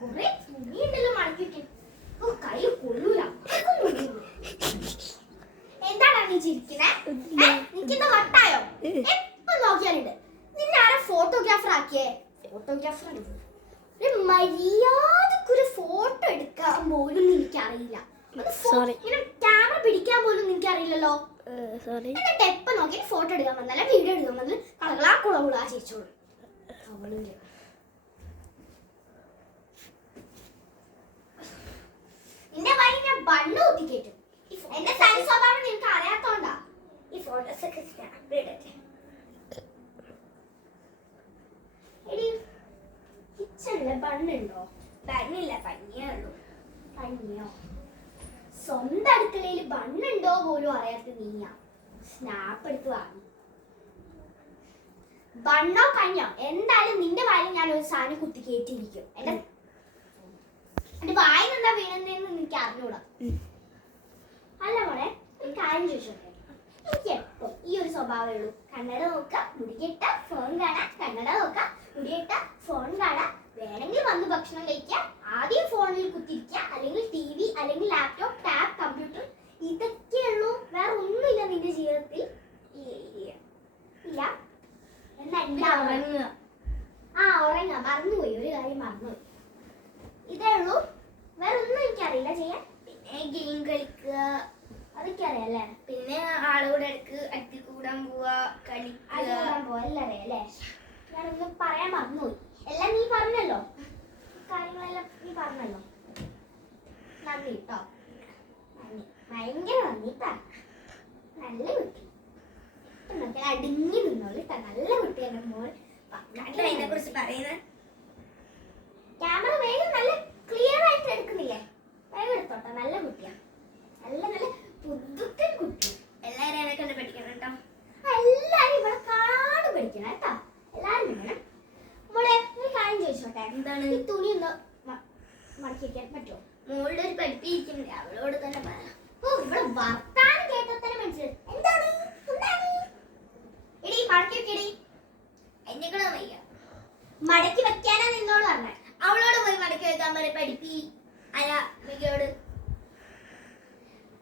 കുറെ തുണിയുണ്ടല്ലോ മടക്കി കൈ കൊള്ളൂല. എന്താണ് നീ ചിരിക്കണേ? നിനക്കെന്താ വട്ടായോ? എപ്പോ നോക്കിയാലുണ്ട്. നിന്നെ ആരാ ഫോട്ടോഗ്രാഫർ ആക്കിയേ? ഫോട്ടോഗ്രാഫർ ഒരു മര്യാദക്കൊരു ഫോട്ടോ എടുക്കാൻ പോലും എനിക്കറിയില്ല. ക്യാമറ പിടിക്കാൻ പോലും എനിക്കറിയില്ലല്ലോ. എന്നിട്ട് എപ്പോ നോക്കി ഫോട്ടോ എടുക്കാൻ വന്നാലും വീഡിയോ എടുക്കാൻ വന്നാലും കളകളാ കുളകുളാ ചിരിച്ചോളൂ. നിന്റെ വഴി ഞാൻ ബണ്ണ് കുത്തിക്കേറ്റും. എന്റെ തനി സ്വഭാവം നിനക്ക് അറിയാത്തോണ്ടാ. ഈ ഫോട്ടോസ് ഒക്കെ സ്നാപ്പ് ഇടട്ടെ. കിച്ചണില് ബണ്ണുണ്ടോ? ബണ്ണില്ല, പഞ്ഞിയേ ഉള്ളൂ. പഞ്ഞിയോ? സ്വന്തം അടുക്കളയിൽ ബണ്ണുണ്ടോ പോലും അറിയാത്ത നീയാ സ്നാപ്പ് എടുത്ത് വാങ്ങി. ബണ്ണോ കഞ്ഞോ എന്തായാലും നിന്റെ വായിൽ ഞാൻ ഒരു സാധനം കുത്തി കയറ്റിയിരിക്കും. എന്റെ വായിൽ എന്താ വീണെന്ന് എനിക്ക് അറിഞ്ഞൂടാ. അല്ല മോളെ, ഒരു കാര്യം ചോദിച്ചോട്ടെ, എനിക്ക് എപ്പോ ഈ ഒരു സ്വഭാവമേ ഉള്ളൂ. കണ്ണട നോക്കാം, മുടികെട്ട ഫോൺ കാണാം, കണ്ണട നോക്കാം, മുടികെട്ട ഫോൺ കാണാം, വേണമെങ്കിൽ വന്ന് ഭക്ഷണം കഴിക്കാം, ആദ്യം ഫോണിൽ കുത്തിരിക്കുക, അല്ലെങ്കിൽ TV, അല്ലെങ്കിൽ ലാപ്ടോപ്പ്, ടാബ്, കമ്പ്യൂട്ടർ, ഇതൊക്കെയുള്ളൂ. വേറെ ഒന്നുമില്ല നിന്റെ ജീവിതത്തിൽ. ഇല്ല എന്നാ ഉറങ്ങുക. ഉറങ്ങുക. മറന്നുപോയി, ഒരു കാര്യം മറന്നുപോയി. ഇതേ ഉള്ളൂ, വേറെ ഒന്നും എനിക്കറിയില്ല ചെയ്യാൻ. പിന്നെ ഗെയിം കളിക്കുക, അതൊക്കെ അറിയാല്ലേ. പിന്നെ ആളുകൂടെ അടുത്ത് കൂടാൻ പോവാ, കളിക്കാൻ പോവാ, എല്ലാം അറിയാല്ലേ. ഞാനൊന്നും പറയാൻ മറന്നുപോയി. എല്ലാം നീ പറഞ്ഞല്ലോ, കാര്യങ്ങളെല്ലാം നീ പറഞ്ഞല്ലോ. നന്ദി കേട്ടോ, നന്ദി, ഭയങ്കര നന്ദി ട്ടാ. നല്ല കുട്ടി, അടിഞ്ഞു നിന്നോളൂ ട്ടാ. നല്ല കുട്ടി എന്റെ മോൾ. അതിനെ കുറിച്ച് പറയുന്നത് ക്യാമറ വേഗം നല്ല ക്ലിയർ ആയിട്ട് എടുക്കുന്നില്ലേ? വേഗം എടുത്തോട്ടെ. നല്ല കുട്ടിയാ, നല്ല നല്ല പുതുക്കൻ കുട്ടി. എല്ലാരും എന്നെ കണ്ട് പഠിക്കണം കേട്ടോ. എല്ലാരും ഇവിടെ കാണാണ്ട് പഠിക്കണം കേട്ടോ. എല്ലാരും വേണം. മോളെ ഒരു കാര്യം ചോദിച്ചോട്ടെ, എന്താണ്? ഈ തുണി ഒന്ന് മടക്കി വെക്കാൻ പറ്റുമോ? മോളുടെ ഒരു പഠിപ്പിക്കുന്നുണ്ട്, അവളോട് തന്നെ പറയാം. ഇവിടെ വർത്താനം കേട്ടാൽ തന്നെ മനസ്സിലായി. എന്താണ് എടി മടക്കി വെക്കടി. എന്നെക്കൂടെ വയ്യ, മടക്കി വെക്കാനാ നിന്നോട് പറഞ്ഞേ. അവളോട് പോയി മടക്കി വെക്കാൻ പറയും. പഠിപ്പി മികയോട്.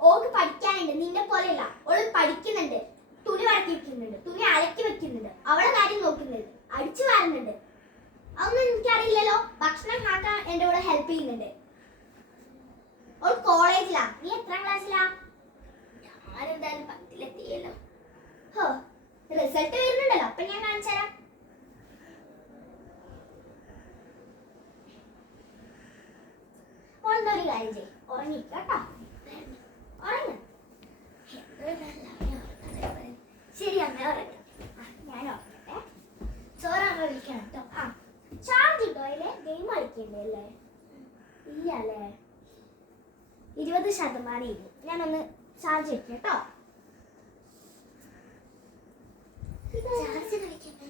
ഓക്ക് പഠിക്കാനുണ്ട്, നിന്നെ പോലെയല്ല. ഓള് പഠിക്കുന്നുണ്ട്, തുണി മടക്കി വെക്കുന്നുണ്ട്, തുണി അലക്കി വെക്കുന്നുണ്ട്, അവളെ കാര്യം നോക്കുന്നുണ്ട്, അടിച്ചു വാരുന്നുണ്ട്. അതൊന്നും എനിക്കറിയില്ലല്ലോ. ഭക്ഷണം ആക്കാൻ എന്റെ കൂടെ ഹെൽപ്പ് ചെയ്യുന്നുണ്ട്. ഓൾ കോളേജിലാ. നീ എത്രാം ക്ലാസ്സിലാ? ഞാനെന്തായാലും 10ലെത്തിയല്ലോ. റിസൾട്ട് വരുന്നുണ്ടല്ലോ, അപ്പൊ ഞാൻ കാണിച്ചു തരാം. ഒരു കാര്യം ചെയ്യും, ഉറങ്ങിക്കോട്ടോ. ഉറങ്ങ. ശരി അമ്മ, ഉറങ്ങ. ഞാൻ ഉറങ്ങട്ടെ. ചോറമ്മ വിളിക്കണം കേട്ടോ. ചാർജ് കിട്ടോ അതിലെ? ഗെയിം കളിക്കണ്ടേ അല്ലേ? ഇല്ല അല്ലേ? 20% ഇല്ല. ഞാനൊന്ന് ചാർജ് വെക്കാം കേട്ടോ. ചാർജ് കളിക്കണ്ടേ?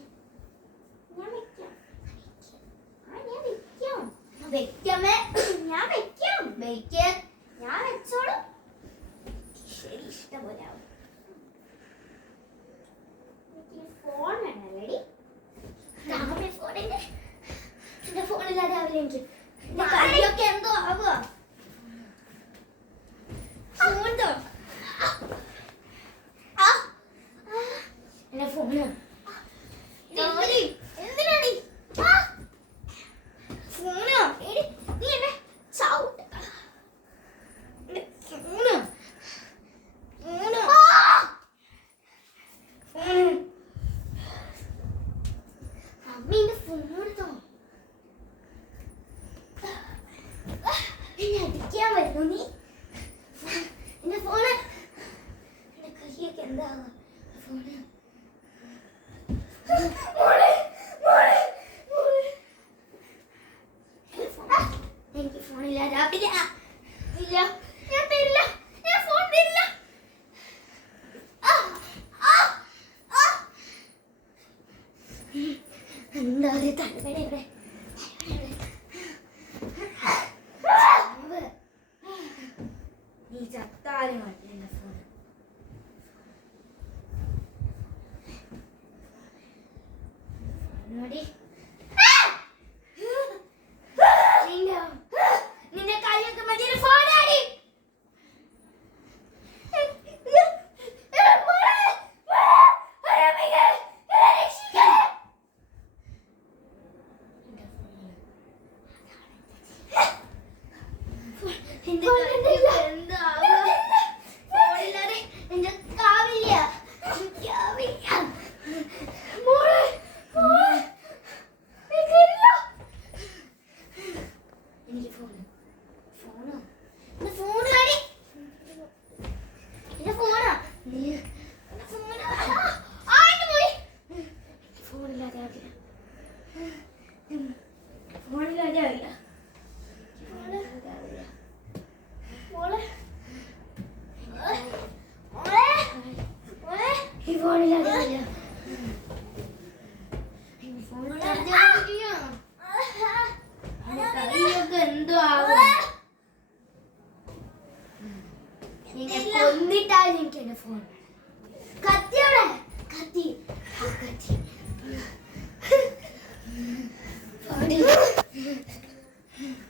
ഞാൻ വെക്കാം. വെക്കാമേ, ഞാൻ വെക്കാം. ഞാൻ വെച്ചോളും. ശരി, ഇഷ്ടംപോലെ ആവും. ഫോൺ വേണല്ലേ? ഫോണിന്റെ എന്റെ ഫോണില്ലാതെ ആവില്ല എനിക്ക്. കളിയൊക്കെ എന്തോ ആവുക. എന്റെ ഫോണ് എന്തിനാണ് ഫോണോ? നീ എന്നെ ചവിട്ട. ഫോണോ ഫോണോ ഫോൺ. അമ്മേന്റെ ഫോൺ എടുത്തോ. എന്നെ അടിക്കാൻ വരുന്നു നീ. എന്റെ ഫോണ്, എന്റെ കൈയൊക്കെ എന്താ ഫോണ്. എനിക്ക് ഫോണില്ല. രാവിലെ ഇല്ല, ഞാൻ തരില്ല. ഞാൻ ഫോൺ തരില്ല. എന്താ തലവേദന ഇവിടെ? നീ ചത്താലും മതി എന്റെ ഫോൺ. നിന്റെ ഫോണില്ലാതെ എന്റെ കാവില്ല. മോളെ എനിക്ക് ഫോണ് ഫോണോ ഫോണ് കാടി എന്റെ ഫോണാ നീ ഫോണില്ലാതെ ആവില്ല. ഫോണില്ലാതെ ആവില്ല. മോളെ ഈ ഫോണില്ലാതെ ആവില്ല. എന്തോ ആവും. കൊന്നിട്ടാലും എനിക്ക് എന്റെ ഫോൺ കത്തിയോടെ കത്തി കത്തി